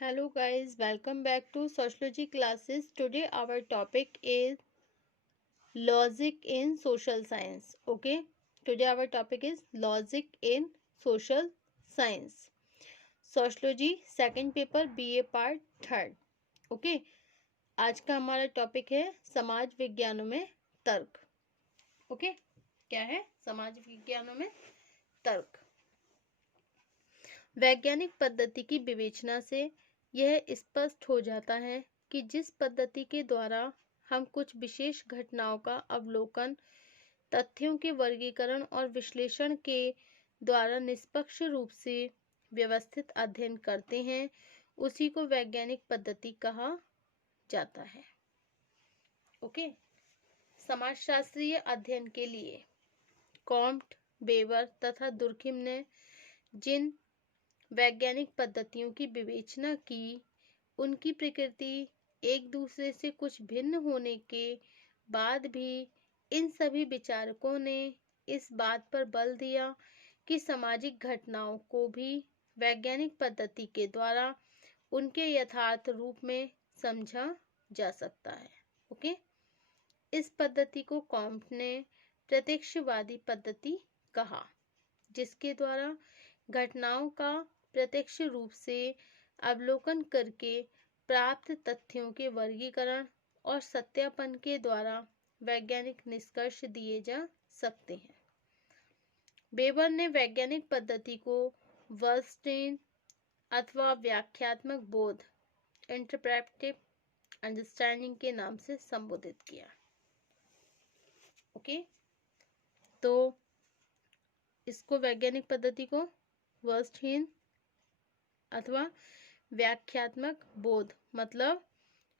Hello guys, welcome back to sociology classes. Today our topic is logic in social science. Okay, today our topic is logic in social science. Sociology second paper BA part third. Okay, आज का हमारा topic है समाज विज्ञानों में तर्क. Okay, क्या है समाज विज्ञानों में तर्क. वैज्ञानिक पद्धति की विवेचना से यह स्पष्ट हो जाता है कि जिस पद्धति के द्वारा हम कुछ विशेष घटनाओं का अवलोकन, तथ्यों के वर्गीकरण और विश्लेषण के द्वारा निष्पक्ष रूप से व्यवस्थित अध्ययन करते हैं, उसी को वैज्ञानिक पद्धति कहा जाता है. ओके, समाजशास्त्रीय अध्ययन के लिए कॉम्ट, वेबर तथा दुर्खिम ने जिन वैज्ञानिक पद्धतियों की विवेचना की, उनकी प्रकृति एक दूसरे से कुछ भिन्न होने के बाद भी इन सभी विचारकों ने इस बात पर बल दिया कि सामाजिक घटनाओं को भी वैज्ञानिक पद्धति के द्वारा उनके यथार्थ रूप में समझा जा सकता है. ओके, इस पद्धति को कॉम्ट ने प्रत्यक्षवादी पद्धति कहा, जिसके द्वारा घटनाओं का प्रत्यक्ष रूप से अवलोकन करके प्राप्त तथ्यों के वर्गीकरण और सत्यापन के द्वारा वैज्ञानिक निष्कर्ष दिए जा सकते हैं. वेबर ने वैज्ञानिक पद्धति को वर्स्टेन अथवा व्याख्यात्मक बोध, इंटरप्रेटिव अंडरस्टैंडिंग के नाम से संबोधित किया. ओके, तो इसको वैज्ञानिक पद्धति को वर्स्टेन अथवा व्याख्यात्मक बोध मतलब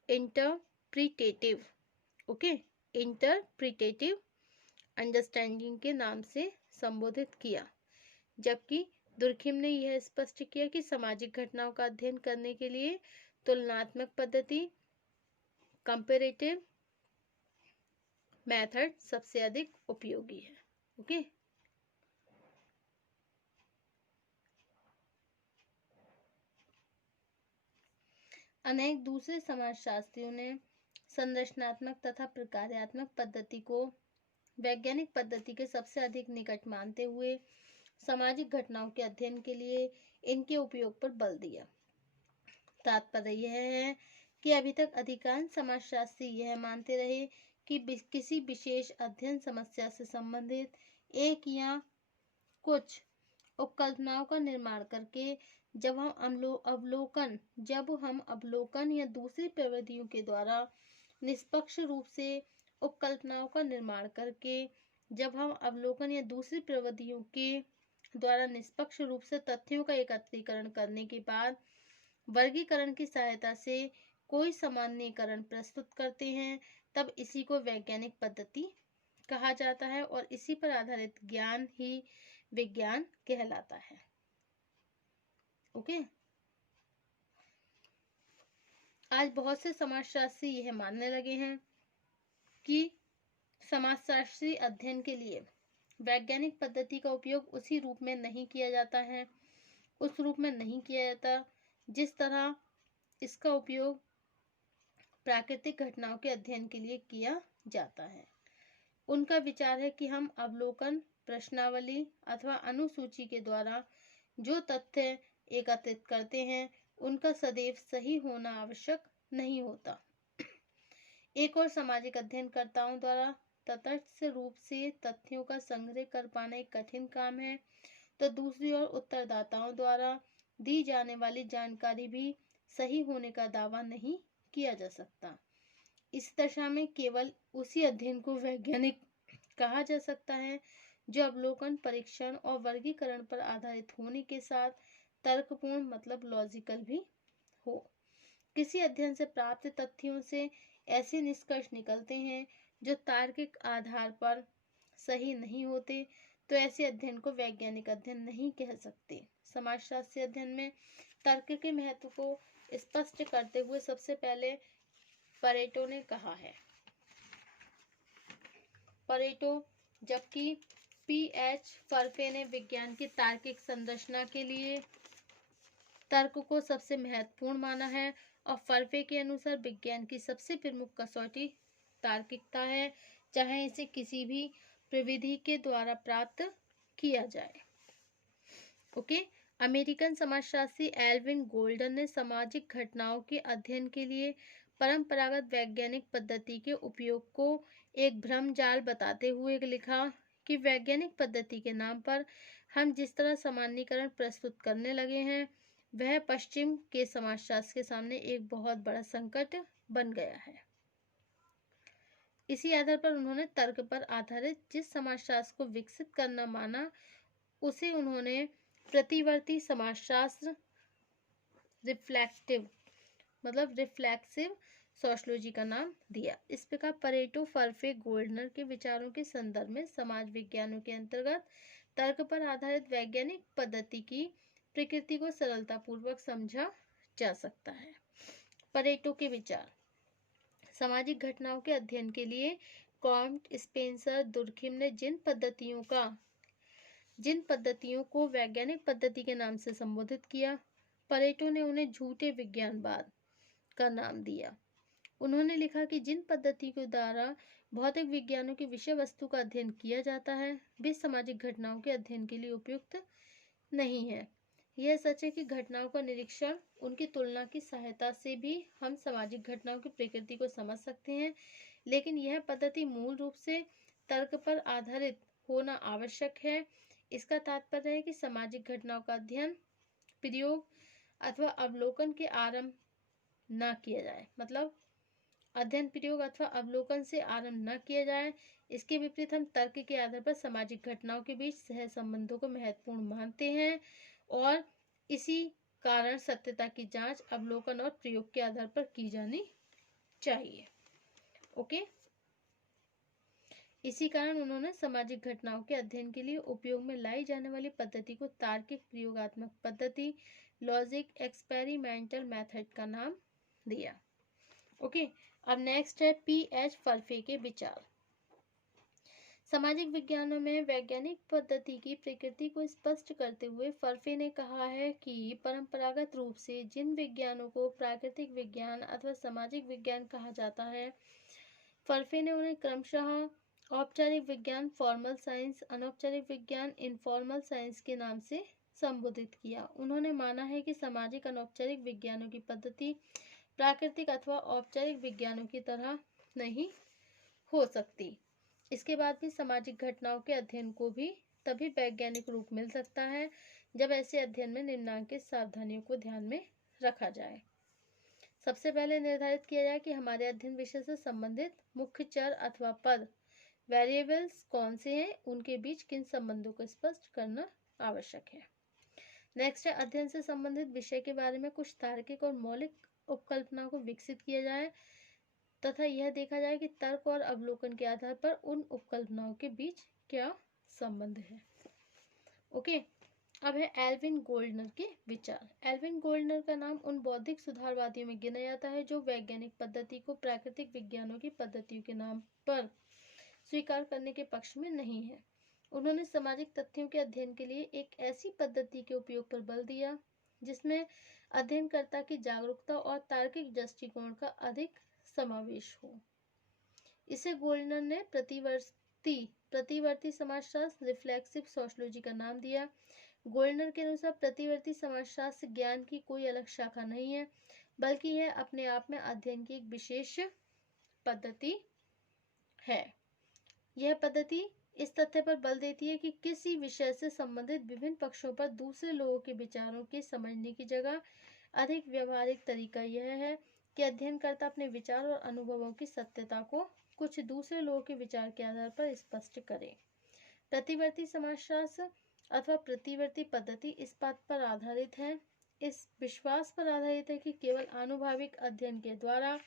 इंटरप्रिटेटिव, ओके, इंटरप्रिटेटिव अंडरस्टैंडिंग के नाम से संबोधित किया. जबकि दुर्खिम ने यह स्पष्ट किया कि सामाजिक घटनाओं का अध्ययन करने के लिए तुलनात्मक पद्धति, कंपैरेटिव मेथड सबसे अधिक उपयोगी है. ओके, अनेक दूसरे समाजशास्त्रियों ने संरचनात्मक तथा प्रकार्यात्मक पद्धति को वैज्ञानिक पद्धति के सबसे अधिक निकट मानते हुए सामाजिक घटनाओं के अध्ययन के लिए इनके उपयोग पर बल दिया. तात्पर्य यह है कि अभी तक अधिकांश समाजशास्त्री यह मानते रहे कि किसी विशेष अध्ययन समस्या से संबंधित एक या कुछ उपकल्पनाओं का निर्माण करके जब हम अवलोकन या दूसरी प्रविधियों के द्वारा निष्पक्ष रूप से उपकल्पनाओं का निर्माण करके जब हम अवलोकन या दूसरी प्रविधियों के द्वारा निष्पक्ष रूप से तथ्यों का एकत्रीकरण करने के बाद वर्गीकरण की सहायता से कोई सामान्यीकरण प्रस्तुत करते हैं, तब इसी को वैज्ञानिक पद्धति कहा जाता है और इसी पर आधारित ज्ञान ही विज्ञान कहलाता है. ओके, आज बहुत से समाजशास्त्री यह मानने लगे हैं कि समाजशास्त्री अध्ययन के लिए वैज्ञानिक पद्धति का उपयोग उसी रूप में नहीं किया जाता है, उस रूप में नहीं किया जाता जिस तरह इसका उपयोग प्राकृतिक घटनाओं के अध्ययन के लिए किया जाता है. उनका विचार है कि हम अवलोकन, प्रश्नावली अथवा अनुसूची के द्वारा जो तथ्य एकत्रित करते हैं, उनका सदैव सही होना आवश्यक नहीं होता. एक और सामाजिक अध्ययनकर्ताओं द्वारा तटस्थ रूप से तथ्यों का संग्रह कर पाना एक कठिन काम है, तो दूसरी ओर उत्तरदाताओं द्वारा दी जाने वाली जानकारी भी सही होने का दावा नहीं किया जा सकता. इस दशा में केवल उसी अध्ययन को वैज्ञानिक कहा जा सकता है जो अवलोकन, परीक्षण और वर्गीकरण पर आधारित होने के साथ तर्कपूर्ण मतलब लॉजिकल भी हो. किसी अध्ययन से प्राप्त तथ्यों से ऐसे निष्कर्ष निकलते हैं जो तार्किक आधार पर सही नहीं होते, तो ऐसे अध्ययन को वैज्ञानिक अध्ययन नहीं कह सकते. समाजशास्त्री अध्ययन में तर्क के महत्व को स्पष्ट करते हुए सबसे पहले परेटो ने कहा है. परेटो, जबकि पीएच फर्पे ने विज्ञान की तार्किक संरचना के लिए तर्क को सबसे महत्वपूर्ण माना है और फरफे के अनुसार विज्ञान की सबसे प्रमुख कसौटी तार्किकता है, चाहे इसे किसी भी प्रविधि के द्वारा प्राप्त किया जाए। ओके। अमेरिकन समाजशास्त्री एल्विन गोल्डन ने सामाजिक घटनाओं के अध्ययन के लिए परंपरागत वैज्ञानिक पद्धति के उपयोग को एक भ्रम जाल बताते हुए लिखा कि वैज्ञानिक पद्धति के नाम पर हम जिस तरह सामान्यीकरण प्रस्तुत करने लगे हैं वह पश्चिम के समाजशास्त्र के सामने एक बहुत बड़ा संकट बन गया है। इसी आधार पर उन्होंने तर्क पर आधारित जिस समाजशास्त्र को विकसित करना माना उसे उन्होंने प्रतिवर्ती समाजशास्त्र रिफ्लेक्सिव सोशलॉजी का नाम दिया। इस प्रकार परेटो, फरफे, गोल्डनर के विचारों के संदर्भ में समाज विज्ञानों के अंतर्गत तर्क पर आधारित वैज्ञानिक पद्धति की प्रकृति को सरलतापूर्वक समझा जा सकता है। परेटो के विचार सामाजिक घटनाओं के अध्ययन के लिए कॉम्ट, स्पेंसर, दुर्खिम ने जिन पद्धतियों को वैज्ञानिक पद्धति के नाम से संबोधित किया, परेटो ने उन्हें झूठे विज्ञानवाद का नाम दिया। उन्होंने लिखा कि जिन पद्धति के द्वारा भौतिक विज्ञानों की विषय वस्तु का अध्ययन किया जाता है वे सामाजिक घटनाओं के अध्ययन के लिए उपयुक्त नहीं है। यह सच है कि घटनाओं का निरीक्षण, उनकी तुलना की सहायता से भी हम सामाजिक घटनाओं की प्रकृति को समझ सकते हैं, लेकिन यह पद्धति मूल रूप से तर्क पर आधारित होना आवश्यक है। इसका तात्पर्य है कि सामाजिक घटनाओं का अध्ययन, प्रयोग अथवा अवलोकन के आरंभ न किया जाए, मतलब अध्ययन, प्रयोग अथवा अवलोकन से आरंभ न किया जाए। इसके विपरीत हम तर्क के आधार पर सामाजिक घटनाओं के बीच सह संबंधों को महत्वपूर्ण मानते हैं और इसी कारण सत्यता की जांच अवलोकन और प्रयोग के आधार पर की जानी चाहिए। ओके। इसी कारण उन्होंने सामाजिक घटनाओं के अध्ययन के लिए उपयोग में लाई जाने वाली पद्धति को तार्किक प्रयोगात्मक पद्धति, लॉजिक एक्सपेरिमेंटल मेथड का नाम दिया। ओके। अब नेक्स्ट है पी.एच. फरफे के विचार। सामाजिक विज्ञानों में वैज्ञानिक पद्धति की प्रकृति को स्पष्ट करते हुए फरफे ने कहा है कि परंपरागत रूप से जिन विज्ञानों को प्राकृतिक विज्ञान अथवा सामाजिक विज्ञान कहा जाता है, फरफे ने उन्हें क्रमशः औपचारिक विज्ञान फॉर्मल साइंस, अनौपचारिक विज्ञान इनफॉर्मल साइंस के नाम से संबोधित किया। उन्होंने माना है कि सामाजिक अनौपचारिक विज्ञानों की पद्धति प्राकृतिक अथवा औपचारिक विज्ञानों की तरह नहीं हो सकती। इसके बाद भी सामाजिक घटनाओं के अध्ययन को भी तभी वैज्ञानिक रूप मिल सकता है जब ऐसे अध्ययन में निम्नलिखित सावधानियों को ध्यान में रखा जाए। सबसे पहले निर्धारित किया जाए कि हमारे अध्ययन विषय से संबंधित मुख्य चर अथवा पद वेरिएबल्स कौन से हैं, उनके बीच किन संबंधों को स्पष्ट करना आवश्यक है। नेक्स्ट है अध्ययन से संबंधित विषय के बारे में कुछ तार्किक और मौलिक उपकल्पनाओं को विकसित किया जाए तथा यह देखा जाए कि तर्क और अवलोकन के आधार पर उन उपकल्पनाओं के बीच क्या संबंध है। ओके। अब है एल्विन गोल्डनर के विचार। एल्विन गोल्डनर का नाम उन बौद्धिक सुधारवादियों में गिना जाता है जो वैज्ञानिक पद्धति को प्राकृतिक विज्ञानों की पद्धतियों के नाम पर स्वीकार करने के पक्ष में नहीं है। उन्होंने सामाजिक तथ्यों के अध्ययन के लिए एक ऐसी पद्धति के उपयोग पर बल दिया जिसमें अध्ययनकर्ता की जागरूकता और तार्किक दृष्टिकोण का अधिक समावेश हो। इसे गोल्डनर ने प्रतिवर्ती समाजशास्त्र रिफ्लेक्सिव सोशलॉजी का नाम दिया। गोल्डनर के अनुसार प्रतिवर्ती समाजशास्त्र ज्ञान की कोई अलग शाखा नहीं है, बल्कि यह अपने आप में अध्ययन की एक विशेष पद्धति है। यह पद्धति इस तथ्य पर बल देती है कि किसी विषय से संबंधित विभिन्न पक्षों पर दूसरे लोगों के विचारों के समझने की जगह अधिक व्यवहारिक तरीका यह है कि अध्ययनकर्ता अपने विचार और अनुभवों की सत्यता को कुछ दूसरे लोगों के विचार के आधार पर स्पष्ट करे। प्रतिवर्ती समाजशास्त्र अथवा प्रतिवर्ती पद्धति इस बात पर आधारित है, इस विश्वास पर आधारित है कि केवल आनुभविक अध्ययन के द्वारा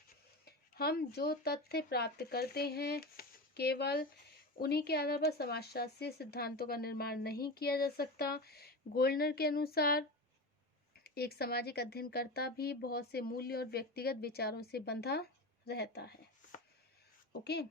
हम जो तथ्य प्राप्त करते हैं केवल उन्हीं के आधार पर समाजशास्त्रीय सिद्धांतों का निर्माण नहीं किया जा सकता। गोल्डनर के अनुसार एक सामाजिक अध्ययनकर्ता भी बहुत से मूल्य और व्यक्तिगत विचारों से बंधा रहता है। ओके।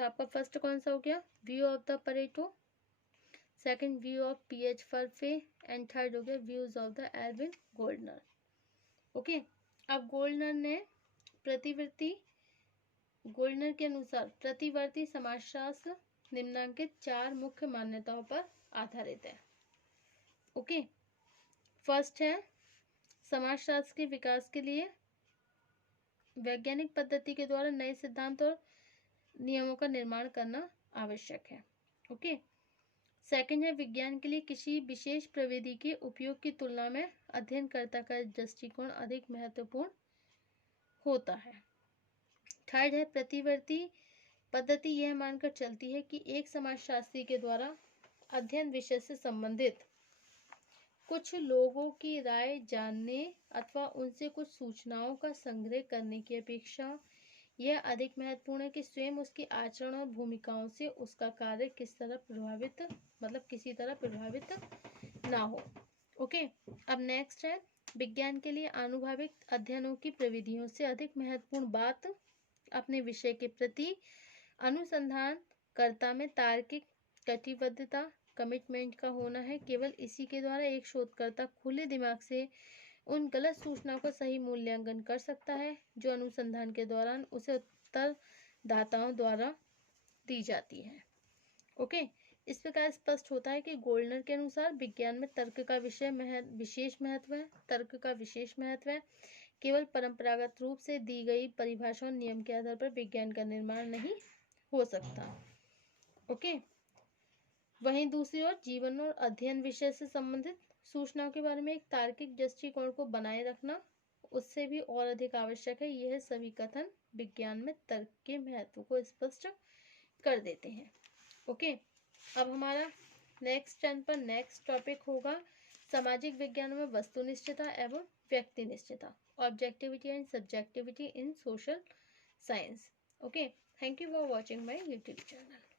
तो आपका फर्स्ट कौन सा हो गया, view of the Pareto, second view of PH फर्फे, एंड थर्ड हो गया views of the Alvin Gouldner. Okay, अब गोल्डनर ने प्रतिवर्ती गोल्डनर के अनुसार प्रतिवर्ती समाजशास्त्र निम्नांकित 4 मुख्य मान्यताओं पर आधारित है। ओके, फर्स्ट है समाजशास्त्र के विकास के लिए वैज्ञानिक पद्धति के द्वारा नए सिद्धांत और नियमों का निर्माण करना आवश्यक है। ओके, सेकंड है विज्ञान के लिए किसी विशेष प्रविधि के उपयोग की तुलना में अध्ययनकर्ता का दृष्टिकोण अधिक महत्वपूर्ण होता है। थर्ड है प्रतिवर्ती पद्धति यह मानकर चलती है कि एक समाजशास्त्री के द्वारा अध्ययन विषय से संबंधित कुछ लोगों की राय जानने अथवा उनसे कुछ सूचनाओं का संग्रह करने की अपेक्षा यह अधिक महत्वपूर्ण है कि स्वयं उसकी आचरण और भूमिकाओं से उसका कार्य किसी तरह प्रभावित ना हो। ओके, अब नेक्स्ट है विज्ञान के लिए आनुभाविक अध्ययनों की प्रविधियों से अधिक महत्वपूर्ण बात अपने विषय के प्रति अनुसंधानकर्ता में तार्किक कटिबद्धता कमिटमेंट का होना है। केवल इसी के द्वारा एक शोधकर्ता खुले दिमाग से उन गलत सूचनाओं का सही मूल्यांकन कर सकता है जो अनुसंधान के दौरान उसे उत्तरदाताओं द्वारा दी जाती है। ओके, इस प्रकार स्पष्ट होता है कि गोल्डनर के अनुसार विज्ञान में तर्क का विशेष महत्व है। तर्क का विशेष महत्व है। केवल परंपरागत रूप से दी गई परिभाषा और नियम के आधार पर विज्ञान का निर्माण नहीं हो सकता। ओके, वहीं दूसरी ओर जीवन और अध्ययन विषय से संबंधित सूचनाओं के बारे में एक तार्किक दृष्टिकोण को बनाए रखना उससे भी और अधिक आवश्यक है। यह सभी कथन विज्ञान में तर्क के महत्व को स्पष्ट कर देते हैं। ओके, अब हमारा नेक्स्ट टॉपिक होगा सामाजिक विज्ञान में वस्तुनिष्ठता एवं व्यक्तिनिष्ठता, objectivity and subjectivity in social science. Okay, thank you for watching my YouTube channel.